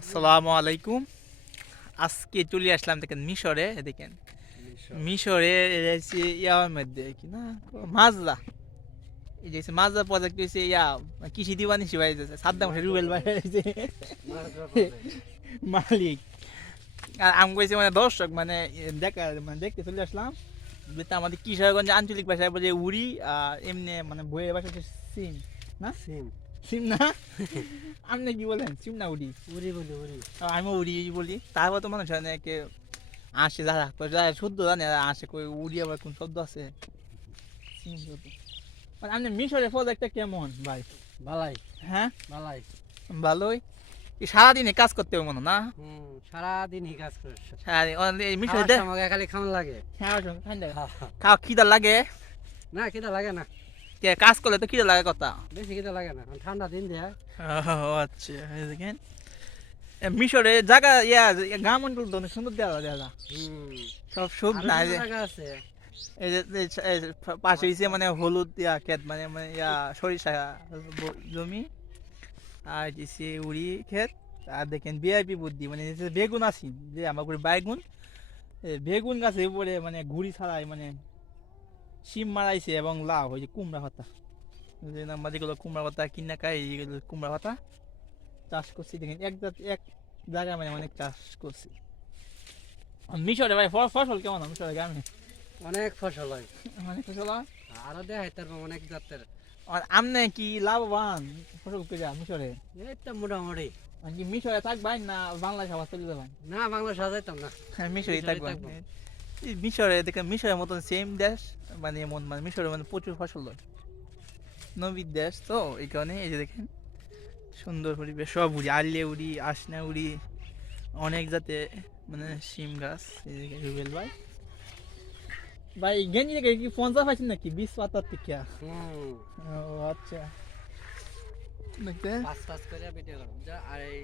আসসালামু আলাইকুম। আজকে চলে আসলাম দেখেন মিশরে। দেখেন মিশরে ইয়ার মধ্যে কি না মাজদা, এই যে মাজদা প্রজেক্ট হয়েছে ইয়া কৃষি দিবানি শিবাই যাচ্ছে সাদ্দাম হোসেন রুবেল ভাই হয়েছে মালিক। আর আমি কইছি মানে দর্শক মানে দেখা মানে দেখতে চলে আসলাম। যেটা আমাদের কিশোরগঞ্জে আঞ্চলিক ভাষায় বলে উড়ি, আর এমনি মানে বইয়ের ভাষা হচ্ছে সিম না সিম সিম না আপনি কি বলেন সিম না উড়ি? উড়ি বলি উড়ি। আমি উড়ি বলি, তারপর তো মানুষ অনেকে আসে যারা যারা শুদ্ধ জানে যারা আসে কই উড়ি আবার কোন শব্দ আছে সিম শব্দ। মানে আপনি মিশরের প্রজেক্টটা কেমন ভাই? বালাই হ্যাঁ বালাই। ভালোই। এই সারাদিনে কাজ করতে হবে মনে না? সারাদিনই কাজ করছ। সারাদিন এই মিশরে মিশরে আমাকে খালি খাওয়ান লাগে। খাওয়া খিদা লাগে না খিদা লাগে না, কে কাজ করলে তো খিদা লাগে কথা। বেশি খিদা লাগে না, কারণ ঠান্ডা দিন দেয়। ও আচ্ছা, এই দেখেন মিশরে জায়গা ইয়া গ্রাম অঞ্চল তো অনেক সুন্দর দেওয়া যায় সব সব না এই যে জায়গা আছে। এই যে পাশে হইছে মানে হলুদ ইয়া ক্ষেত মানে মানে ইয়া সরিষা জমি, আর দিছে উড়ি ক্ষেত। আর দেখেন ভিআইপি বুদ্ধি মানে যে বেগুন আছি যে আমার করে বাইগুন, বেগুন গাছের উপরে মানে ঘুড়ি ছাড়াই মানে শিম মারাইছে এবং লাউ হয়েছে কুমড়া পাতা, যে আমরা যেগুলো কুমড়া পাতা কিনা খাই এগুলো কুমড়া পাতা চাষ করছি। দেখেন এক জায়গায় মানে অনেক চাষ করছি। মিশরে ভাই ফসল কেমন হয় মিশরের গ্রামে? অনেক ফসল হয়, অনেক ফসল হয়। আরো দেখাই তার অনেক জাতের। আর আমনে কি লাভবান ফসল করে মিশরে? এই তো মোটামুটি। মানে কি মিশরে থাকবেন না বাংলাদেশ আবার চলে যাবেন? না বাংলা সাজাইতাম না। হ্যাঁ মিশরে থাকবেন। থাকবো। এই মিশরে দেখেন মিশরের মতন সেম দেশ, মানে এমন মানে মিশরে মানে প্রচুর ফসল হয়, নবীর দেশ তো এই কারণে। এই যে দেখেন সুন্দর পরিবেশ, সব উড়ি আলিয়া উড়ি আসনা উড়ি অনেক জাতে মানে শিম গাছ। এই যে রুবেল ভাই ভাই গেঞ্জি দেখে কি 50 পাইছেন নাকি 20 পাতার থেকে? ও আচ্ছা দেখতে পাঁচ পাঁচ করে ভিডিও করব আর এই